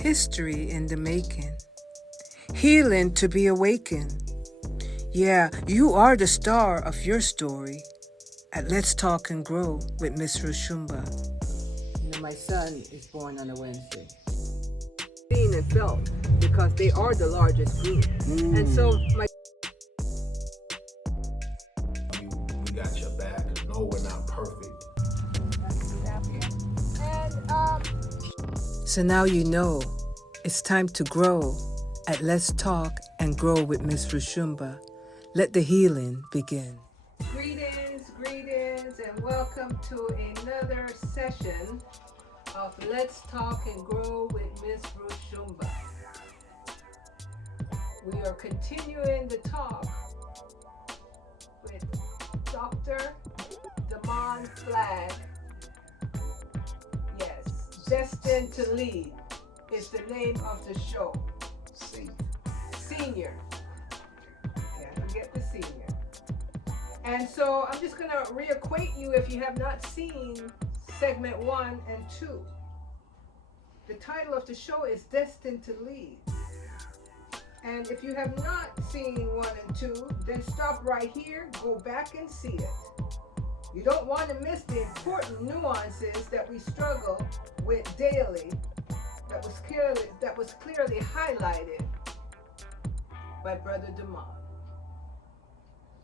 history in the making, healing to be awakened. Yeah, you are the star of your story at Let's Talk and Grow with Miss Roshumba. You know, my son is born on a Wednesday. Seen and felt because they are the largest group. And so my we got your back. No, we're not perfect. So now you know it's time to grow at Let's Talk and Grow with Miss Roshumba. Let the healing begin. Greetings, and welcome to another session of Let's Talk and Grow with Miss Roshumba. We are continuing the talk with Dr. Damon Flagg. Yes, Destined to Lead is the name of the show. Senior. Yeah, forget the senior. And so I'm just going to reacquaint you if you have not seen segment 1 and 2. The title of the show is Destined to Lead. And if you have not seen 1 and 2, then stop right here, go back and see it. You don't want to miss the important nuances that we struggle with daily that was clearly highlighted by Brother Damon.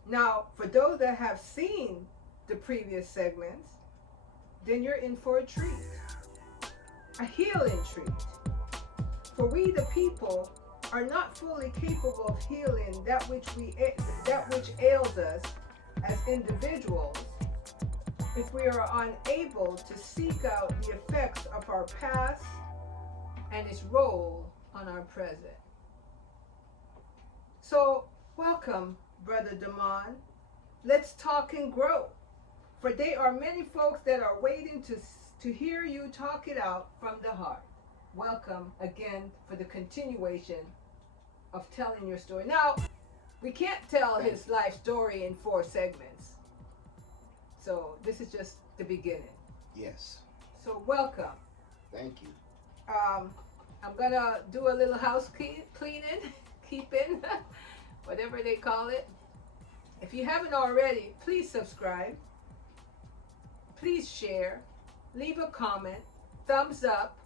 Now, for those that have seen the previous segments, then you're in for a treat, a healing treat. For we the people are not fully capable of healing that which ails us as individuals if we are unable to seek out the effects of our past and its role on our present. So, welcome, Brother Damon. Let's talk and grow. For there are many folks that are waiting to hear you talk it out from the heart. Welcome again for the continuation of telling your story. Now, we can't tell his life story in 4 segments. So this is just the beginning. Yes. So welcome. Thank you. I'm gonna do a little house cleaning, keeping, whatever they call it. If you haven't already, please subscribe. Please share. Leave a comment. Thumbs up.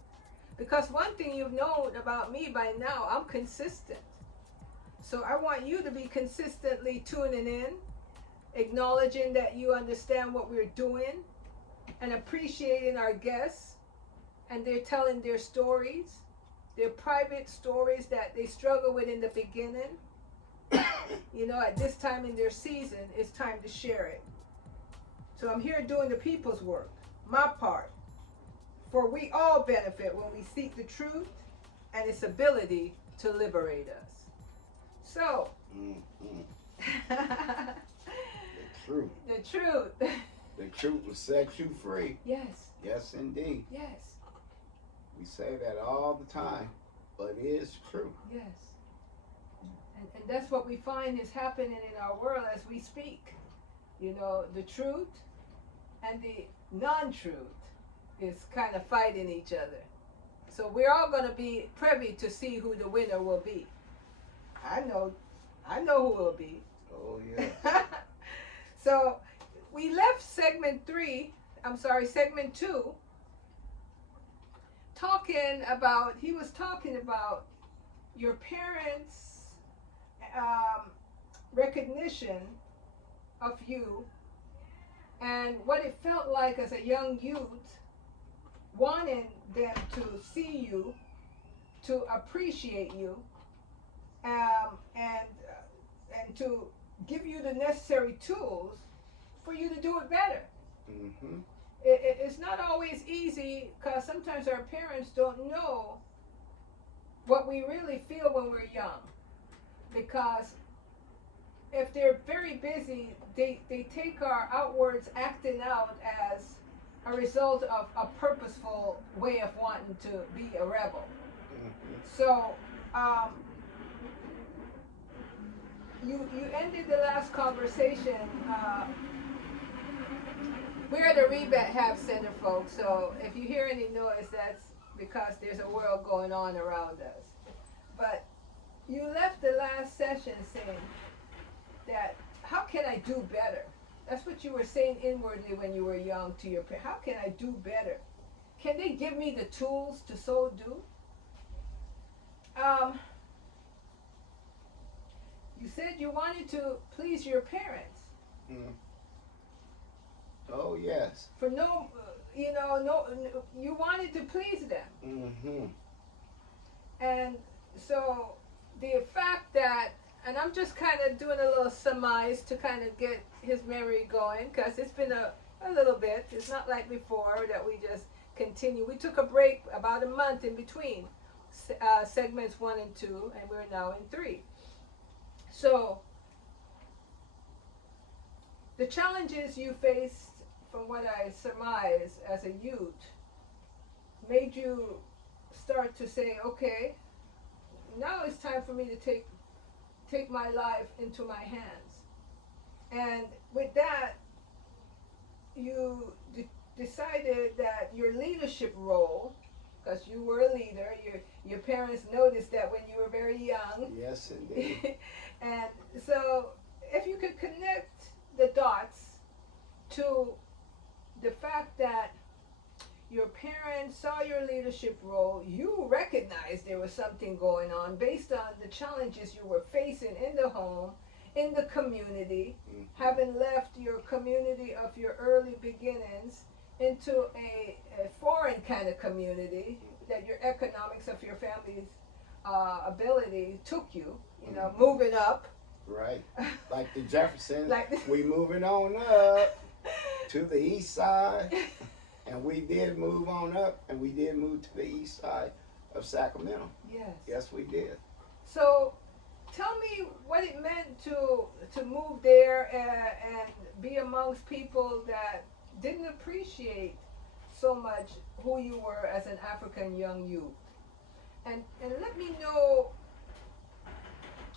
Because one thing you've known about me by now, I'm consistent. So I want you to be consistently tuning in, acknowledging that you understand what we're doing, and appreciating our guests, and they're telling their stories, their private stories that they struggle with in the beginning. You know, at this time in their season, it's time to share it. So I'm here doing the people's work, my part. For we all benefit when we seek the truth and its ability to liberate us. So, The truth. The truth. The truth will set you free. Yes. Yes, indeed. Yes. We say that all the time, but it is true. Yes. And that's what we find is happening in our world as we speak. You know, the truth and the non-truth is kind of fighting each other. So we're all going to be privy to see who the winner will be. I know who will be. Oh, yeah. So we left segment 2, he was talking about your parents' recognition of you and what it felt like as a young youth, wanting them to see you, to appreciate you, and to give you the necessary tools for you to do it better. Mm-hmm. It's not always easy because sometimes our parents don't know what we really feel when we're young. Because if they're very busy, they take our outwards acting out as a result of a purposeful way of wanting to be a rebel. Mm-hmm. So, you ended the last conversation. We're at a Rebet Have Center, folks. So if you hear any noise, that's because there's a world going on around us. But you left the last session saying that, how can I do better? That's what you were saying inwardly when you were young to your parents. How can I do better? Can they give me the tools to so do? You said you wanted to please your parents. Mm. Oh, yes. For no, you wanted to please them. Mm-hmm. And so the fact that, and I'm just kind of doing a little surmise to kind of get his memory going, because it's been a little bit. It's not like before that we just continue. We took a break about a month in between segments 1 and 2, and we're now in 3. So the challenges you faced, from what I surmise as a youth, made you start to say, okay, now it's time for me to take my life into my hands. And with that, you decided that your leadership role, because you were a leader, your parents noticed that when you were very young. Yes, indeed. And so if you could connect the dots to the fact that your parents saw your leadership role, you recognized there was something going on based on the challenges you were facing in the home, in the community, having left your community of your early beginnings into a foreign kind of community that your economics of your family's ability took you, moving up. Right. Like the Jeffersons, Like we moving on up to the east side. And we did move on up, and we did move to the east side of Sacramento. Yes. Yes, we did. So tell me what it meant to move there and be amongst people that didn't appreciate so much who you were as an African young youth. And let me know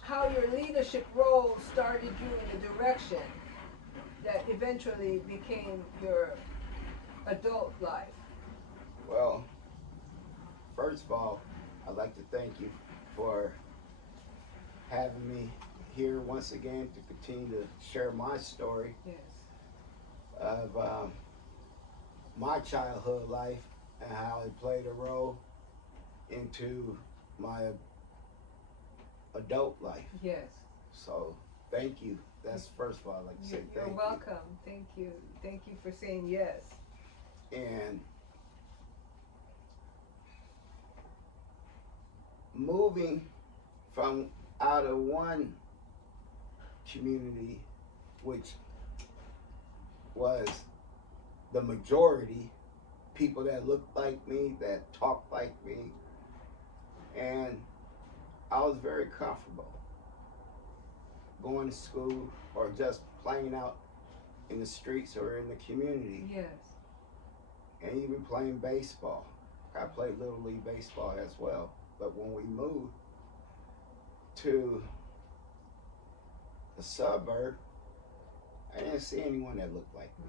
how your leadership role started you in the direction that eventually became your adult life. Well, first of all, I'd like to thank you for having me here once again to continue to share my story Yes. of my childhood life and how it played a role into my adult life. Yes. So, thank you. That's first of all, I'd like to say thank you. You're welcome. Thank you. Thank you for saying yes. And moving from out of one community, which was the majority, people that looked like me, that talked like me, and I was very comfortable going to school or just playing out in the streets or in the community. Yes. And even playing baseball. I played Little League baseball as well. But when we moved to the suburb, I didn't see anyone that looked like me.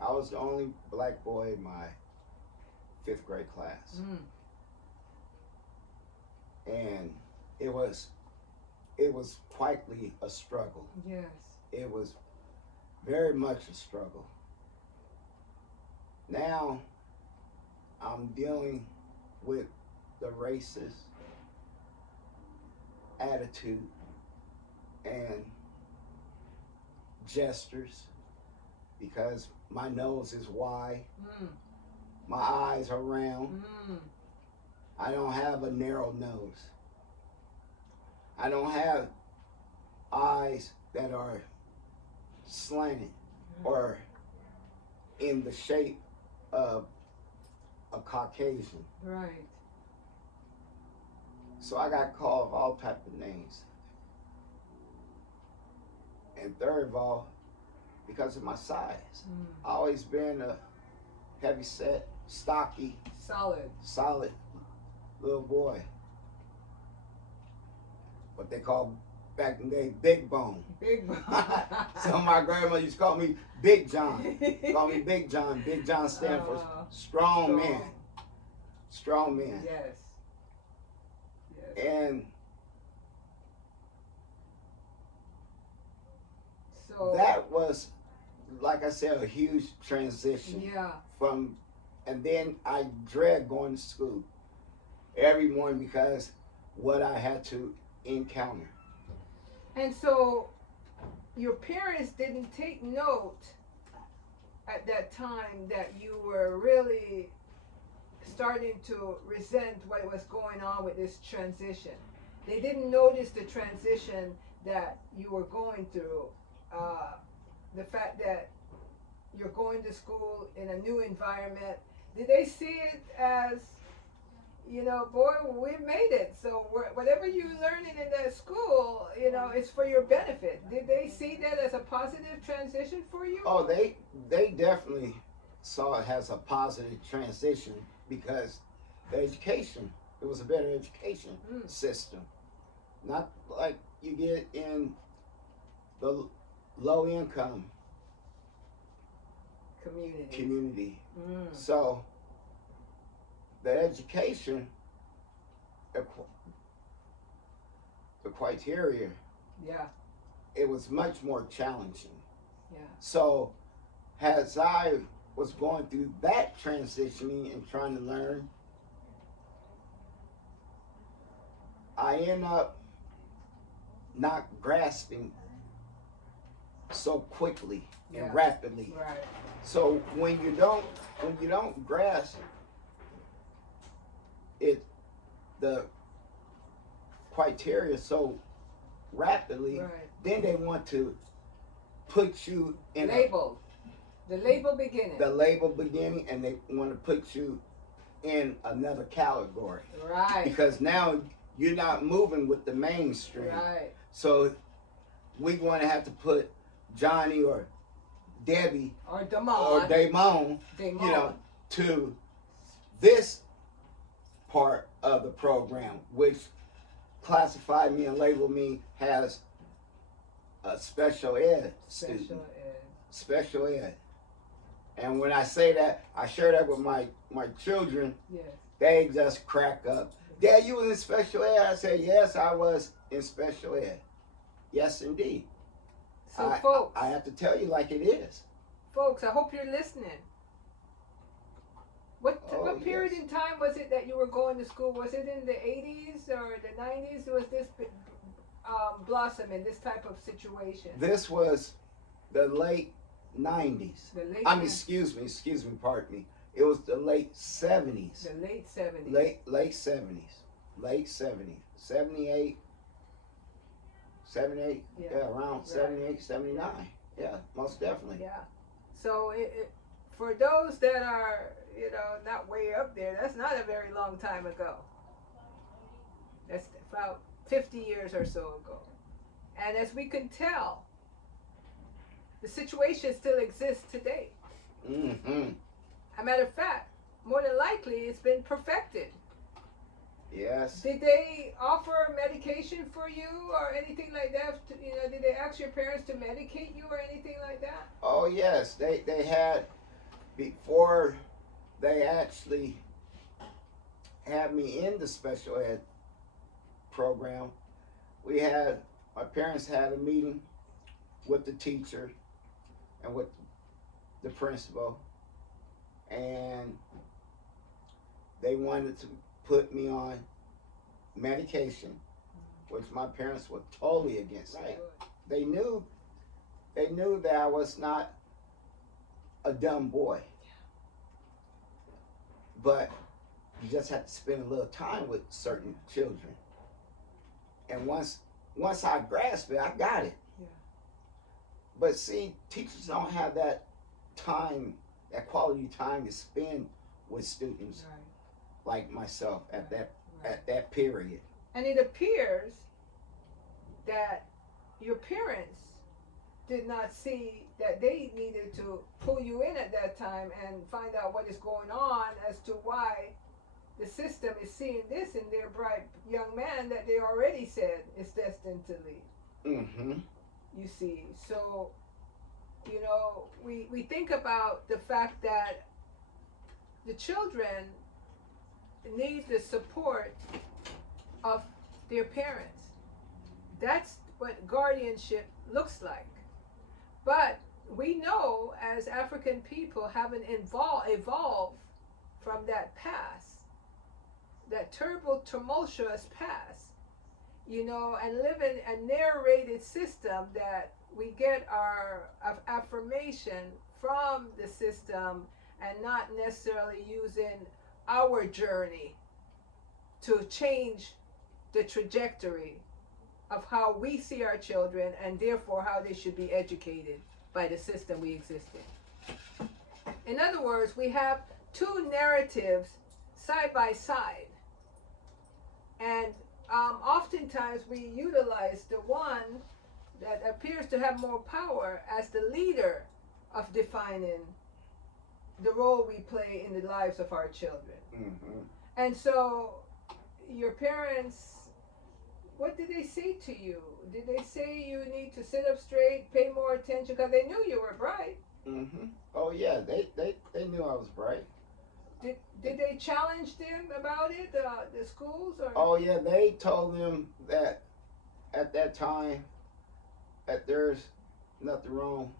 I was the only black boy in my 5th grade class. And it was quietly a struggle. Yes. It was very much a struggle. Now, I'm dealing with the racist attitude and gestures because my nose is wide, my eyes are round, I don't have a narrow nose. I don't have eyes that are slanted or in the shape of a Caucasian. Right. So I got called all type of names. And third of all, because of my size. I always been a heavy set, stocky, solid little boy. What they call back in the day, big bone. Big bone. So my grandma used to call me Big John. Call me Big John. Big John stand for strong man. strong men. Yes. Yes. And So that was, like I said, a huge transition yeah. from, and then I dread going to school every morning because what I had to encounter. And so your parents didn't take note at that time that you were really starting to resent what was going on with this transition. They didn't notice the transition that you were going through. The fact that you're going to school in a new environment. Did they see it as, you know, boy, we made it. So whatever you're learning in that school, you know, it's for your benefit. Did they see that as a positive transition for you? Oh, they definitely saw it as a positive transition because the education, it was a better education system. Not like you get in the low income community. So the education, the criteria, Yeah. it was much more challenging. Yeah. So as I was going through that transitioning and trying to learn, I end up not grasping so quickly and rapidly. Right. So when you don't grasp it, the criteria so rapidly, Right. then they want to put you in Label. The label beginning. the label beginning, and they want to put you in another category. Right. Because now you're not moving with the mainstream. Right. So we're going to have to put Johnny or Debbie Or Damon. or Damon, Damon. you know, to this part of the program, which classified me and labeled me as a special ed student. Special ed. Special ed. And when I say that, I share that with my children. Yes. They just crack up. Dad, you was in special ed? I said, yes, I was in special ed. Yes, indeed. So folks, I have to tell you like it is. folks, I hope you're listening. What period yes. in time was it that you were going to school? Was it in the 80s or the 90s? Was this blossoming, this type of situation? This was the late 90s. The late I mean, excuse me, pardon me. It was the late 70s. The late 70s. Late 70s. Late 70s. 78. 78, yeah, around 78, 79. Yeah, most definitely. Yeah. So for those that are, you know, not way up there, that's not a very long time ago. That's about 50 years or so ago. And as we can tell, the situation still exists today. Mm-hmm. As a matter of fact, more than likely, it's been perfected. Yes. Did they offer medication for you or anything like that? You know, did they ask your parents to medicate you or anything like that? Oh, yes. They had, before they actually had me in the special ed program, my parents had a meeting with the teacher and with the principal, and they wanted to put me on medication, which my parents were totally against. Right. They knew that I was not a dumb boy, but you just have to spend a little time with certain children. And once I grasped it, I got it. Yeah. But see, teachers don't have that time, that quality time to spend with students like myself at that period. And it appears that your parents did not see that they needed to pull you in at that time and find out what is going on as to why the system is seeing this in their bright young man that they already said is destined to lead. Mm-hmm. You see, so, you know, we think about the fact that the children, need the support of their parents. That's what guardianship looks like. But we know as African people haven't evolved from that past, that terrible, tumultuous past, you know, and live in a narrated system that we get our affirmation from the system and not necessarily using our journey to change the trajectory of how we see our children and therefore how they should be educated by the system we exist in. In other words, we have two narratives side by side. And oftentimes we utilize the one that appears to have more power as the leader of defining the role we play in the lives of our children. Mm-hmm. And so your parents, what did they say to you? Did they say you need to sit up straight, pay more attention? Because they knew you were bright. Mm-hmm. Oh yeah, they knew I was bright. Did they challenge them about it, the schools? Or? Oh yeah, they told them that at that time that there's nothing wrong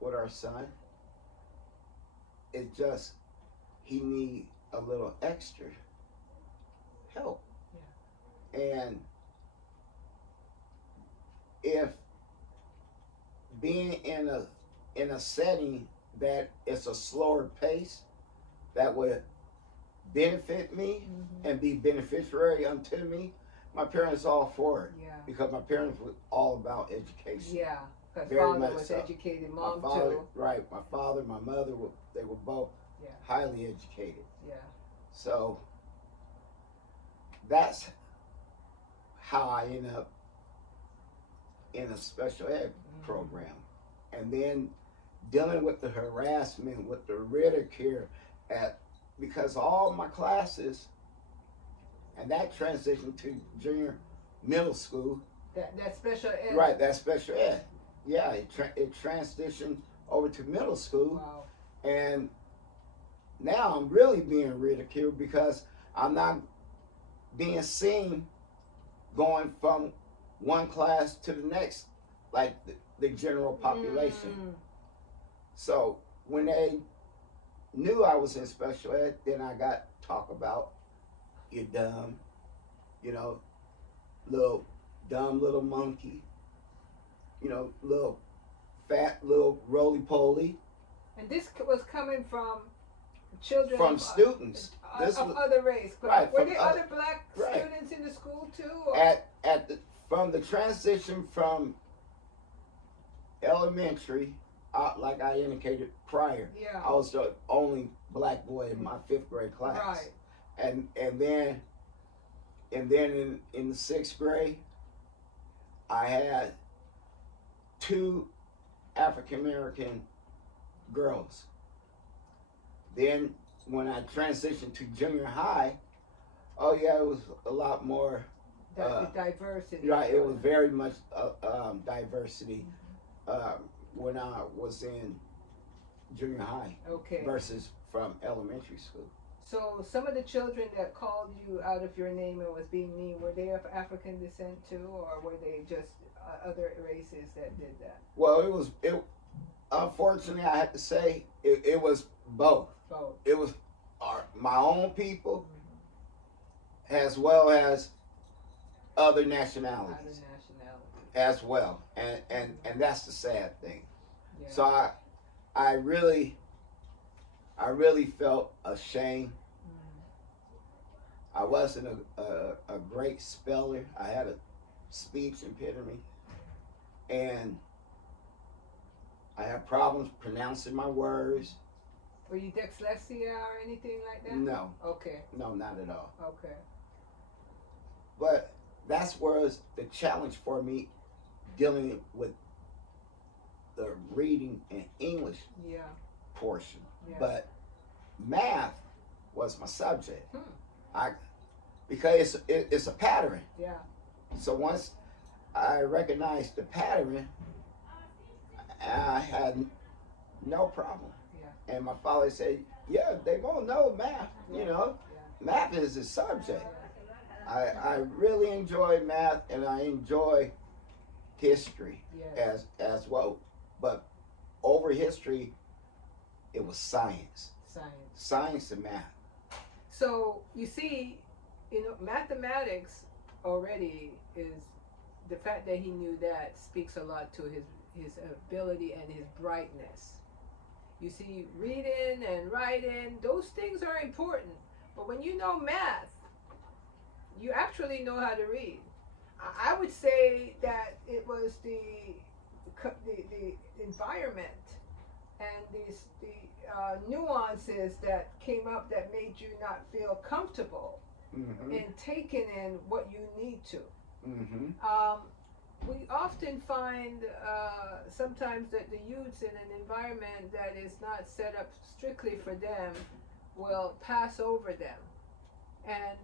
with our son. It's just he need a little extra help. Yeah. And if being in a setting that it's a slower pace that would benefit me Mm-hmm. and be beneficiary unto me, my parents all for it. Yeah. Because my parents were all about education. Yeah. Because Very father much was so. educated, My mom father, too. right? My father, my mother, they were both Yeah. highly educated. Yeah. So that's how I end up in a special ed program. And then dealing with the harassment, with the ridicule because all my classes, and that transitioned to junior middle school. That special ed. Right, that special ed. Yeah, it transitioned over to middle school. Wow. And now I'm really being ridiculed because I'm not being seen going from one class to the next, like the general population. Mm. So when they knew I was in special ed, then I got talk about, you're dumb, you know, little dumb little monkey, you know, little fat little roly-poly. And this was coming from children From of, students. This of was, other race. right, Were from there other- other black right. students in the school too? Or? from the transition from elementary, like I indicated prior, Yeah. I was the only black boy in my 5th grade class. Right. And then in the 6th grade, I had 2 African American girls. Then when I transitioned to junior high, oh yeah, it was a lot more. The diversity. Right, it was very much diversity when I was in junior high Okay. versus from elementary school. So some of the children that called you out of your name and was being mean, were they of African descent too, or were they just other races that did that? Well, it unfortunately I have to say it was both. Both. It was my own people as well as other nationalities Other nationalities. as well, and that's the sad thing. Yeah. So I really felt ashamed. I wasn't a great speller. I had a speech impediment, and I had problems pronouncing my words. Were you dyslexia or anything like that? No, Okay. no, not at all. Okay. But that's where the challenge for me dealing with the reading and English Yeah. portion. Yeah. But math was my subject. Hmm. Because it's a pattern. Yeah. So once I recognized the pattern, I had no problem. Yeah. And my father said, "Yeah, they won't know math, you Yeah. know, Yeah. math is a subject. I really enjoy math, and I enjoy history Yes. as well. But over history, it was science. Science. Science and math. So you see, mathematics already is the fact that he knew that speaks a lot to his ability and his brightness. You see, reading and writing, those things are important. But when you know math, you actually know how to read. I would say that it was the environment and the nuances that came up that made you not feel comfortable in taking in what you need to. We often find sometimes that the youths in an environment that is not set up strictly for them will pass over them. And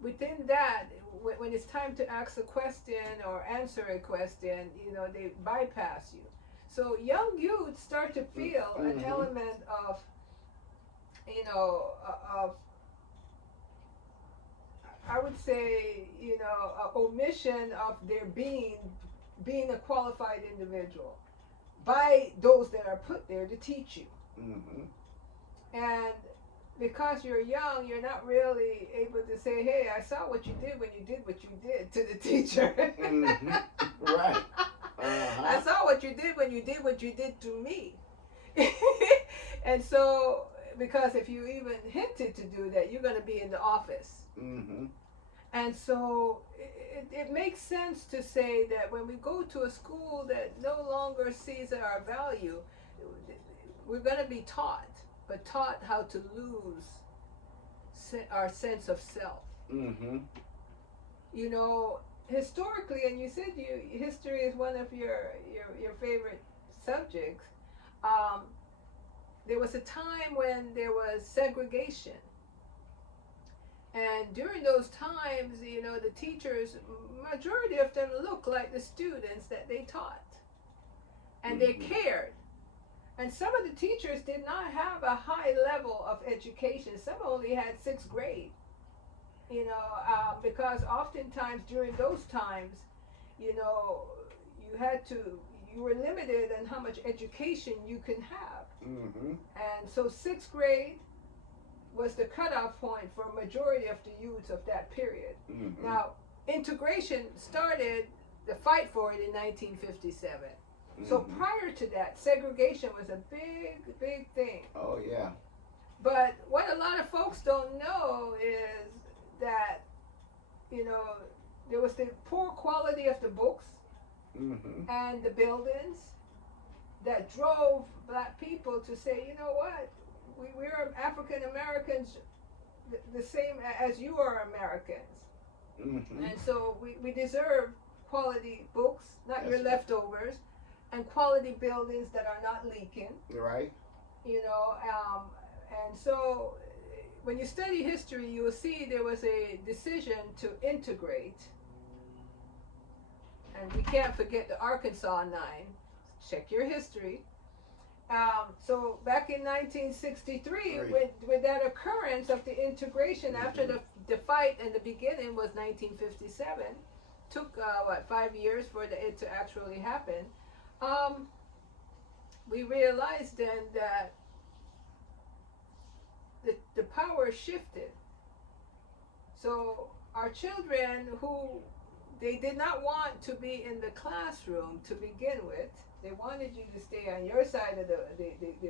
within that, when it's time to ask a question or answer a question, they bypass you. So young youth start to feel an element of, of, I would say, omission of their being a qualified individual by those that are put there to teach you. And because you're young, you're not really able to say, hey, I saw what you did when you did what you did to the teacher. Right. I saw what you did when you did what you did to me. And so, because if you even hinted to do that, you're going to be in the office. And so it makes sense to say that when we go to a school that no longer sees our value, we're going to be taught, but taught how to lose our sense of self. Historically, and you said history is one of your favorite subjects. There was a time when there was segregation. And during those times, the teachers, majority of them looked like the students that they taught. And they cared. And some of the teachers did not have a high level of education. Some only had 6th grade. Because oftentimes during those times, you were limited on how much education you can have. And so 6th grade was the cutoff point for a majority of the youths of that period. Now, integration started, the fight for it, in 1957. So prior to that, segregation was a big, big thing. Oh, yeah. But what a lot of folks don't know is that, there was the poor quality of the books and the buildings that drove black people to say, you know what, we're African Americans the same as you are Americans. And so we deserve quality books, not your leftovers, and quality buildings that are not leaking. Right. And so when you study history, you will see there was a decision to integrate. And we can't forget the Arkansas 9. Check your history. So back in 1963, with that occurrence of the integration after the fight, and the beginning was 1957, took 5 years for it to actually happen. We realized then that the power shifted. So our children, who they did not want to be in the classroom to begin with, they wanted you to stay on your side of the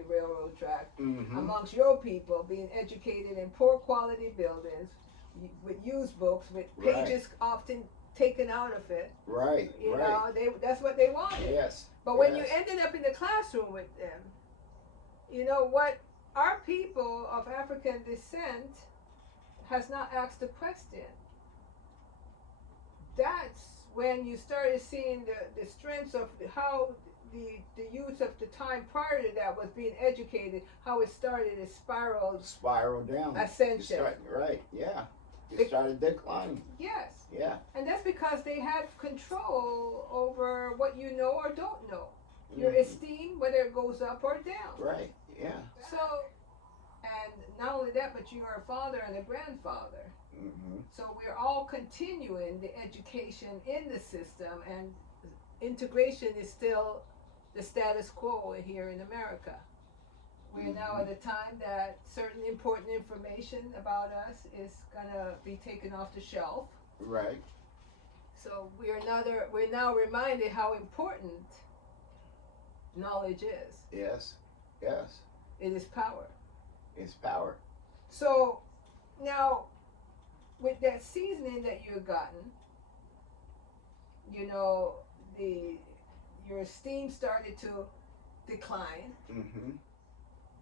railroad track amongst your people, being educated in poor quality buildings with used books, with pages often taken out of it. Right. That's what they wanted. Yes. But when you ended up in the classroom with them, what our people of African descent has not asked the question. That's when you started seeing the strengths of how the youth of the time prior to that was being educated, how it started a spiral down. Ascension. Right, yeah. It started declining. Yes. Yeah. And that's because they had control over what you know or don't know. Your esteem, whether it goes up or down. Right, yeah. So And not only that, but you are a father and a grandfather. Mm-hmm. So we're all continuing the education in the system, and integration is still the status quo here in America. We're now at a time that certain important information about us is gonna be taken off the shelf. Right. So we're now reminded how important knowledge is. Yes. Yes. It is power. It's power. So now, with that seasoning that you've gotten, you know, your esteem started to decline. Mm-hmm.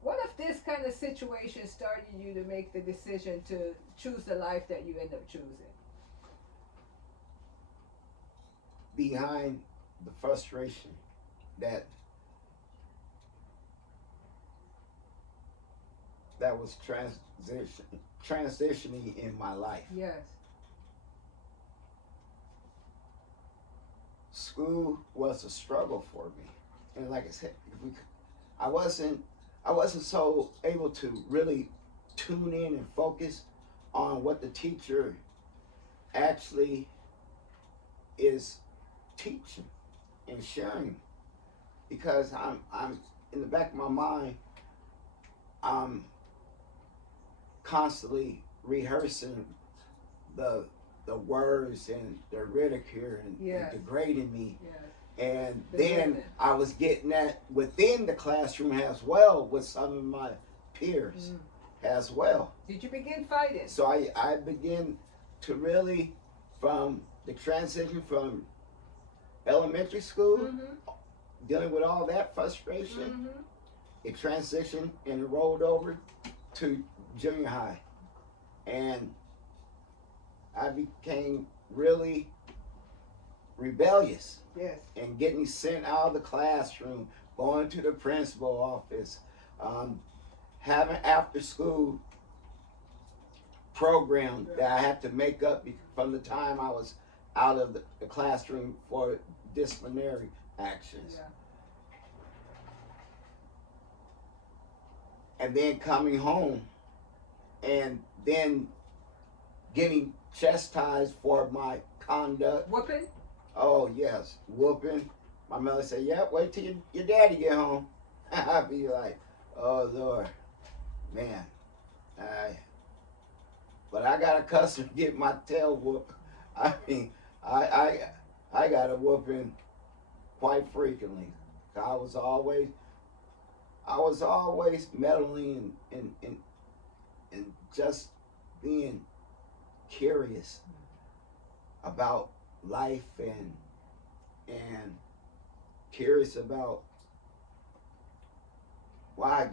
What if this kind of situation started you to make the decision to choose the life that you end up choosing? Behind the frustration that was transitioning in my life. Yes. School was a struggle for me, and like I said, I wasn't so able to really tune in and focus on what the teacher actually is teaching and sharing, because I'm in the back of my mind, I'm constantly rehearsing the words and the ridicule and, Yes. and degrading me. Yes. And The then women. I was getting that within the classroom as well with some of my peers as well. Did you begin fighting? So I began to really, from the transition from elementary school, dealing with all that frustration, it transitioned and it rolled over to junior high. And I became really rebellious. Yes. And getting sent out of the classroom, going to the principal office, having after school program that I had to make up from the time I was out of the classroom for disciplinary actions. Yeah. And then coming home and then getting chastised for my conduct. Whooping? Oh yes, whooping. My mother said, "Yeah, wait till your daddy get home." I'd be like, "Oh Lord, man, but I got accustomed to getting my tail whooped. I mean, I got a whooping quite frequently. I was always meddling and just being curious about life and curious about why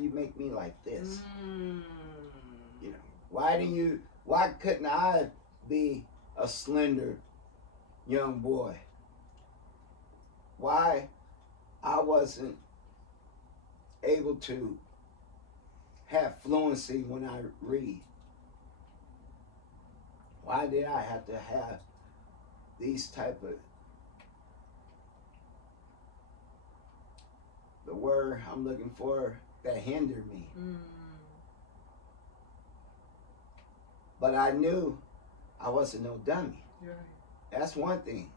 you make me like this? You know, why couldn't I be a slender young boy? Why I wasn't able to have fluency when I read? Why did I have to have these type of, the word I'm looking for, that hinder me? But I knew I wasn't no dummy. Right. That's one thing.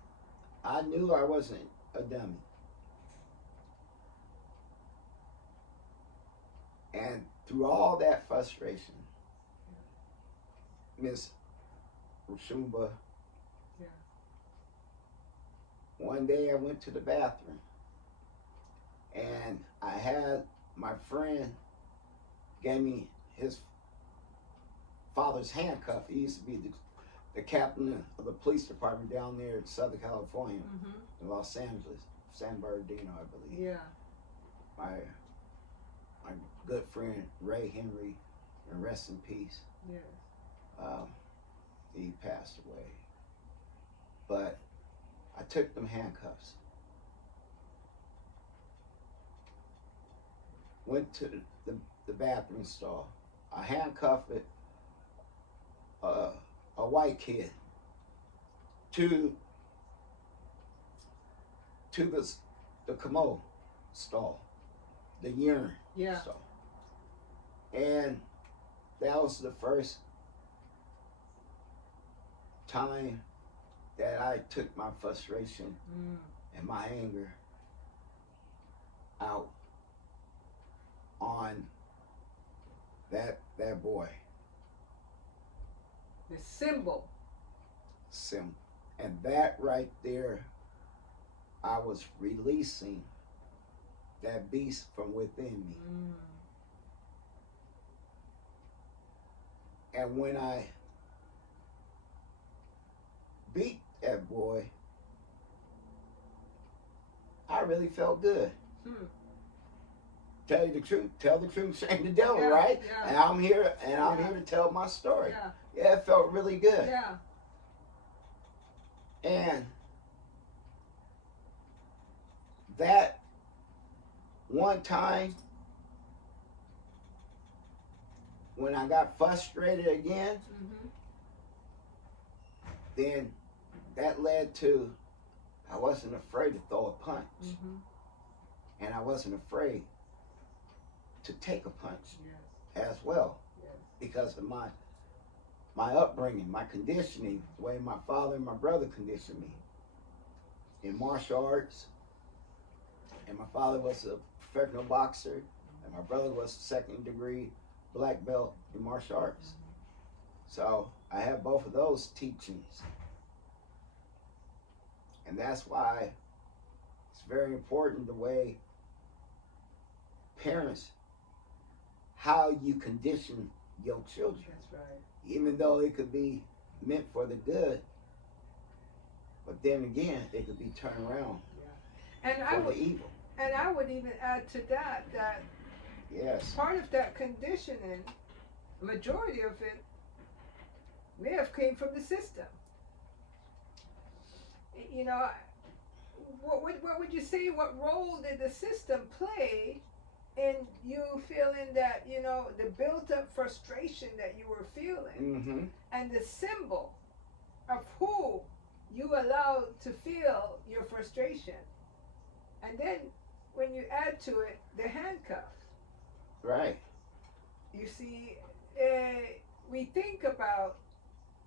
I knew I wasn't a dummy. And through all that frustration, Miss Roshumba, one day I went to the bathroom and I had my friend gave me his father's handcuff. He used to be the captain of the police department down there in Southern California, in Los Angeles, San Bernardino, I believe. Yeah. My good friend Ray Henry, and rest in peace. Yes. He passed away. But I took them handcuffs, went to the bathroom stall. I handcuffed a white kid to the commode stall, the urine stall. And that was the first time that I took my frustration and my anger out on that boy. The symbol. And that right there, I was releasing that beast from within me. And when I beat that boy, I really felt good. Tell you the truth, shame the devil, right? Yeah. And I'm here to tell my story. Yeah, it felt really good. Yeah. And that one time when I got frustrated again, then that led to I wasn't afraid to throw a punch. And I wasn't afraid to take a punch as well, because of my upbringing, my conditioning, the way my father and my brother conditioned me in martial arts. And my father was a professional boxer, and my brother was a second-degree black belt in martial arts. So I have both of those teachings. And that's why it's very important the way parents, how you condition your children. That's right. Even though it could be meant for the good, but then again, it could be turned around for the evil. And I would even add to that yes, part of that conditioning, majority of it, may have came from the system. You know, what would you say? What role did the system play in you feeling that, you know, the built-up frustration that you were feeling, and the symbol of who you allowed to feel your frustration, and then when you add to it the handcuff, right? You see, we think about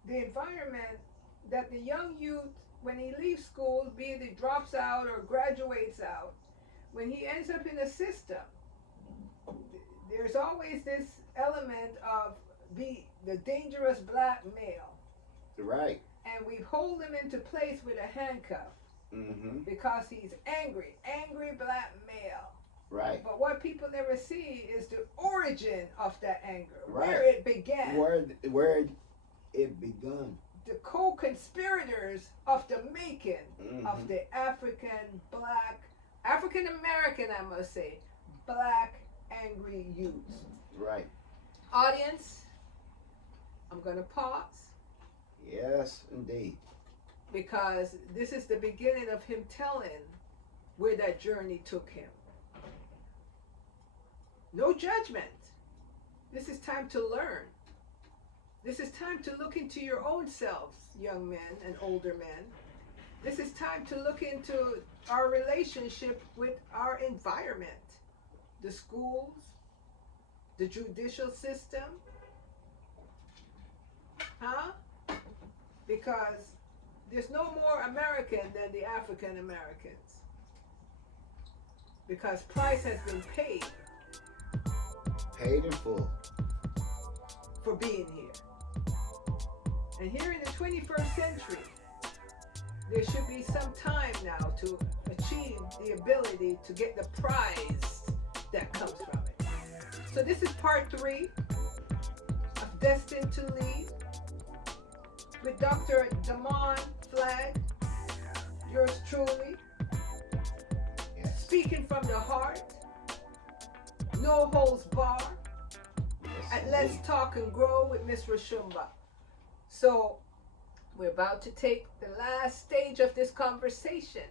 the environment that the young youth, when he leaves school, be it he drops out or graduates out, when he ends up in a system, there's always this element of the dangerous black male. Right. And we hold him into place with a handcuff because he's angry black male. Right. But what people never see is the origin of that anger, Right. where it began. Where it begun. The co-conspirators of the making of the African American, I must say, black angry youths. Right. Audience, I'm going to pause. Yes, indeed. Because this is the beginning of him telling where that journey took him. No judgment. This is time to learn. This is time to look into your own selves, young men and older men. This is time to look into our relationship with our environment, the schools, the judicial system. Because there's no more American than the African Americans. Because price has been paid. Paid in full. For being here. And here in the 21st century, there should be some time now to achieve the ability to get the prize that comes from it. So this is part 3 of Destined to Lead with Dr. Damon Flagg, yours truly, Yes. speaking from the heart, no holds barred, Yes, and Let's indeed. Talk and Grow with Miss Roshumba. So we're about to take the last stage of this conversation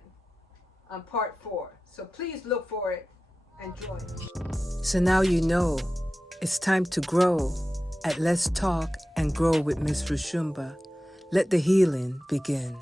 on part 4. So please look for it and join us. So now you know it's time to grow at Let's Talk and Grow with Miss Roshumba. Let the healing begin.